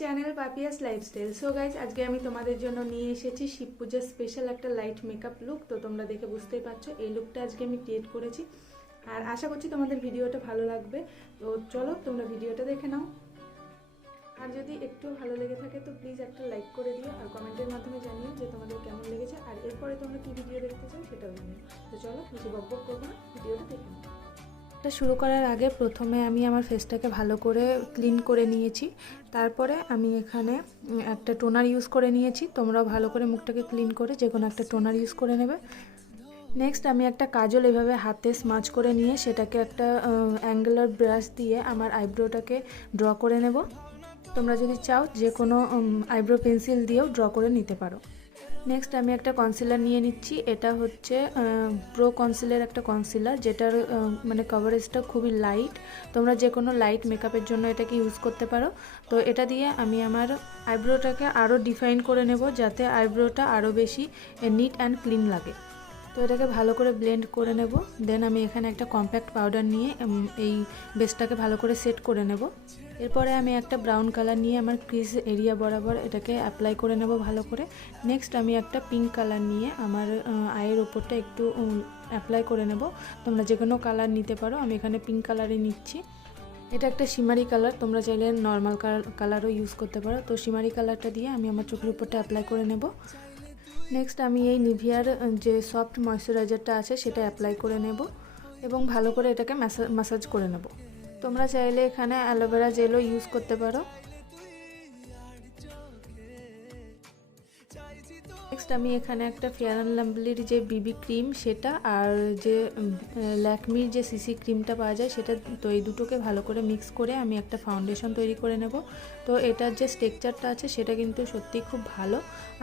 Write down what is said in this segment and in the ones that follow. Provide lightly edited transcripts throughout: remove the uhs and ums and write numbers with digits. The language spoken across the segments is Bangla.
Channel Papiya's lifestyle. So guys, আজকে আমি তোমাদের জন্য নিয়ে এসেছি শিব পূজার স্পেশাল একটা লাইট মেকআপ লুক। তো তোমরা দেখে বুঝতেই পারছো এই লুকটা আজকে আমি ক্রিয়েট করেছি, আর আশা করছি তোমাদের ভিডিওটা ভালো লাগবে। তো চলো তোমরা ভিডিওটা দেখে নাও। আর যদি একটু ভালো লেগে থাকে তো প্লিজ একটা লাইক করে দিও, আর কমেন্টের মাধ্যমে জানিও যে তোমাদের কেমন লেগেছে, আর এরপরে তোমরা কি ভিডিও দেখতে চাও সেটাও জানিও। তো চলো বেশি বকবক করবো না, ভিডিওটা দেখে নাও। এটা শুরু করার আগে প্রথমে আমি আমার ফেসটাকে ভালো করে ক্লিন করে নিয়েছি। তারপরে আমি এখানে একটা টোনার ইউজ করে নিয়েছি। তোমরাও ভালো করে মুখটাকে ক্লিন করে যে কোনো একটা টোনার ইউজ করে নেবে। নেক্সট আমি একটা কাজল এভাবে হাতে স্মাচ করে নিয়ে সেটাকে একটা অ্যাঙ্গুলার ব্রাশ দিয়ে আমার আইব্রোটাকে ড্র করে নেব। তোমরা যদি চাও যে কোনো আইব্রো পেন্সিল দিয়েও ড্র করে নিতে পারো। নেক্সট আমি একটা কনসিলার নিয়ে নিচ্ছি। এটা হচ্ছে প্রো কনসিলার একটা কনসিলার, যেটার মানে কভারেজটা খুবই লাইট। তোমরা যে কোনো লাইট মেকআপের জন্য এটাকে ইউজ করতে পারো। তো এটা দিয়ে আমি আমার আইব্রোটাকে আরও ডিফাইন করে নেব, যাতে আইব্রোটা আরও বেশি নিট অ্যান্ড ক্লিন লাগে। তো এটাকে ভালো করে ব্লেন্ড করে নেব। দেন আমি এখানে একটা কম্প্যাক্ট পাউডার নিয়ে এই বেসটাকে ভালো করে সেট করে নেব। এরপরে আমি একটা ব্রাউন কালার নিয়ে আমার ক্রিজ এরিয়া বরাবর এটাকে অ্যাপ্লাই করে নেব ভালো করে। নেক্সট আমি একটা পিঙ্ক কালার নিয়ে আমার আইয়ের ওপরটা একটু অ্যাপ্লাই করে নেব। তোমরা যে কোনো কালার নিতে পারো, আমি এখানে পিঙ্ক কালারই নিচ্ছি। এটা একটা শিমারি কালার, তোমরা চাইলে নর্মাল কালারও ইউজ করতে পারো। তো শিমারি কালারটা দিয়ে আমি আমার চোখের উপরটা অ্যাপ্লাই করে নেব। নেক্সট আমি এই নিভিয়ার যে সফট ময়শ্চারাইজারটা আছে সেটা অ্যাপ্লাই করে নেব এবং ভালো করে এটাকে ম্যাসাজ করে নেব। তোমরা চাইলে এখানে অ্যালোভেরা জেলও ইউজ করতে পারো। নেক্সট আমি এখানে একটা ফেয়ার অ্যান্ড লাভলির যে বিবি ক্রিম সেটা, আর যে ল্যাকমির যে সিসি ক্রিমটা পাওয়া যায় সেটা, তো এই দুটোকে ভালো করে মিক্স করে আমি একটা ফাউন্ডেশন তৈরি করে নেব। তো এটার যে স্ট্রাকচারটা আছে সেটা কিন্তু সত্যিই খুব ভালো,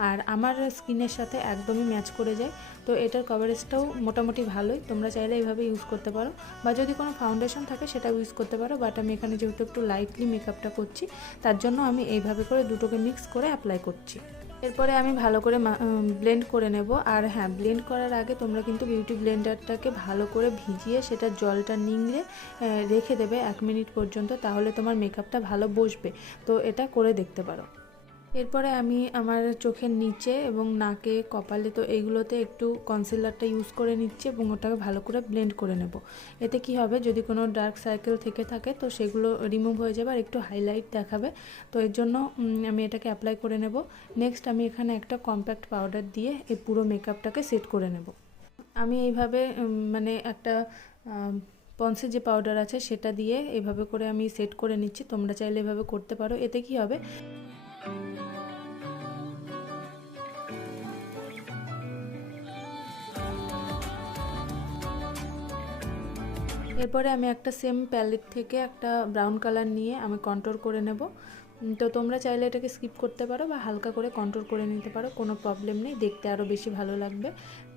আর আমার স্কিনের সাথে একদমই ম্যাচ করে যায়। তো এটার কভারেজটাও মোটামুটি ভালোই। তোমরা চাইলে এইভাবে ইউজ করতে পারো, বা যদি কোনো ফাউন্ডেশন থাকে সেটাও ইউজ করতে পারো। বাট আমি এখানে যেহেতু একটু লাইটলি মেকআপটা করছি, তার জন্য আমি এইভাবে করে দুটোকে মিক্স করে অ্যাপ্লাই করছি। এরপরে আমি ভালো করে ব্লেন্ড করে নেব। আর হ্যাঁ, ব্লেন্ড করার আগে তোমরা কিন্তু বিউটি ব্লেন্ডারটাকে ভালো করে ভিজিয়ে সেটা জলটা নিংড়ে রেখে দেবে 1 মিনিট পর্যন্ত, তাহলে তোমার মেকআপটা ভালো বসবে। তো এটা করে দেখতে পারো। এরপরে আমি আমার চোখের নিচে এবং নাকে, কপালে, তো এইগুলোতে একটু কনসিলারটা ইউজ করে নিচ্ছি এবং ওটাকে ভালো করে ব্লেন্ড করে নেব। এতে কি হবে, যদি কোনো ডার্ক সার্কেল থেকে থাকে তো সেগুলো রিমুভ হয়ে যাবে আর একটু হাইলাইট দেখাবে। তো এর জন্য আমি এটাকে অ্যাপ্লাই করে নেব। নেক্সট আমি এখানে একটা কম্প্যাক্ট পাউডার দিয়ে এই পুরো মেকআপটাকে সেট করে নেব। আমি এইভাবে মানে একটা পন্সের যে পাউডার আছে সেটা দিয়ে এইভাবে করে আমি সেট করে নিচ্ছি। তোমরা চাইলে এভাবে করতে পারো। এতে কি হবে, এরপরে আমি একটা সেম প্যালেট থেকে একটা ব্রাউন কালার নিয়ে আমি কন্ট্রোল করে নেব। তো তোমরা চাইলে এটাকে স্কিপ করতে পারো বা হালকা করে কন্ট্রোল করে নিতে পারো, কোনো প্রবলেম নেই, দেখতে আরও বেশি ভালো লাগবে।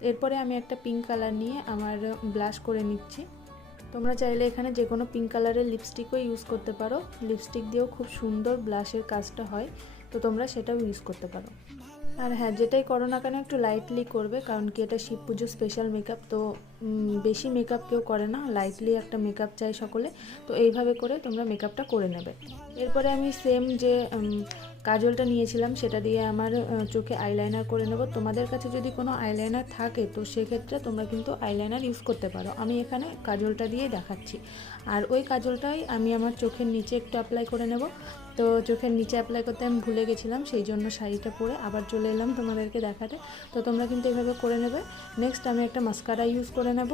এরপরে আমি একটা পিঙ্ক কালার নিয়ে আমার ব্লাশ করে নিচ্ছি। তোমরা চাইলে এখানে যে কোনো পিঙ্ক কালারের লিপস্টিকও ইউজ করতে পারো। লিপস্টিক দিয়েও খুব সুন্দর ব্লাশের কাজটা হয়, তো তোমরা সেটাও ইউজ করতে পারো। আর হ্যাঁ, যেটাই করো না কেন একটু লাইটলি করবে, কারণ কি এটা শিব পুজো স্পেশাল মেকআপ। তো বেশি মেকআপ কেউ করে না, লাইটলি একটা মেকআপ চাই সকলে। তো এইভাবে করে তোমরা মেকআপটা করে নেবে। এরপরে আমি সেম যে কাজলটা নিয়েছিলাম সেটা দিয়ে আমার চোখে আইলাইনার করে নেব। তোমাদের কাছে যদি কোনো আইলাইনার থাকে তো সেক্ষেত্রে তোমরা কিন্তু আইলাইনার ইউজ করতে পারো। আমি এখানে কাজলটা দিয়ে দেখাচ্ছি, আর ওই কাজলটাই আমি আমার চোখের নিচে একটু অ্যাপ্লাই করে নেব। তো চোখের নিচে অ্যাপ্লাই করতে আমি ভুলে গেছিলাম, সেই জন্য শাড়িটা পরে আবার চলে এলাম তোমাদেরকে দেখাতে। তো তোমরা কিন্তু এভাবে করে নেবে। নেক্সট আমি একটা মাস্কারা ইউজ করে নেব।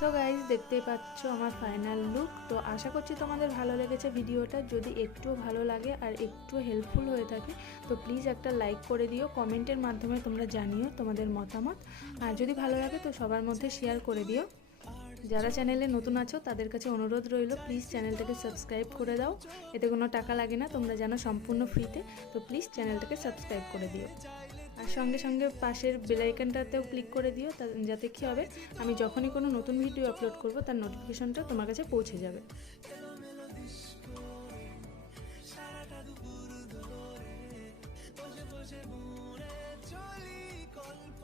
সো গাইজ, দেখতেই পাচ্ছ আমার ফাইনাল লুক। তো আশা করছি তোমাদের ভালো লেগেছে ভিডিওটা। যদি একটু ভালো লাগে আর একটু হেল্পফুল হয়ে থাকে তো প্লিজ একটা লাইক করে দিও। কমেন্টের মাধ্যমে তোমরা জানিও তোমাদের মতামত, আর যদি ভালো লাগে তো সবার মধ্যে শেয়ার করে দিও। যারা চ্যানেলে নতুন আছো তাদের কাছে অনুরোধ রইল, প্লিজ চ্যানেলটাকে সাবস্ক্রাইব করে দাও। এতে কোনো টাকা লাগে না, তোমরা জানো সম্পূর্ণ ফ্রিতে। তো প্লিজ চ্যানেলটাকে সাবস্ক্রাইব করে দিও, আর সঙ্গে সঙ্গে পাশের বেল আইকনটাতেও ক্লিক করে দিও, যাতে কী হবে, আমি যখনই কোনো নতুন ভিডিও আপলোড করব তার নোটিফিকেশনটা তোমার কাছে পৌঁছে যাবে। মুড়ে চলি কল্প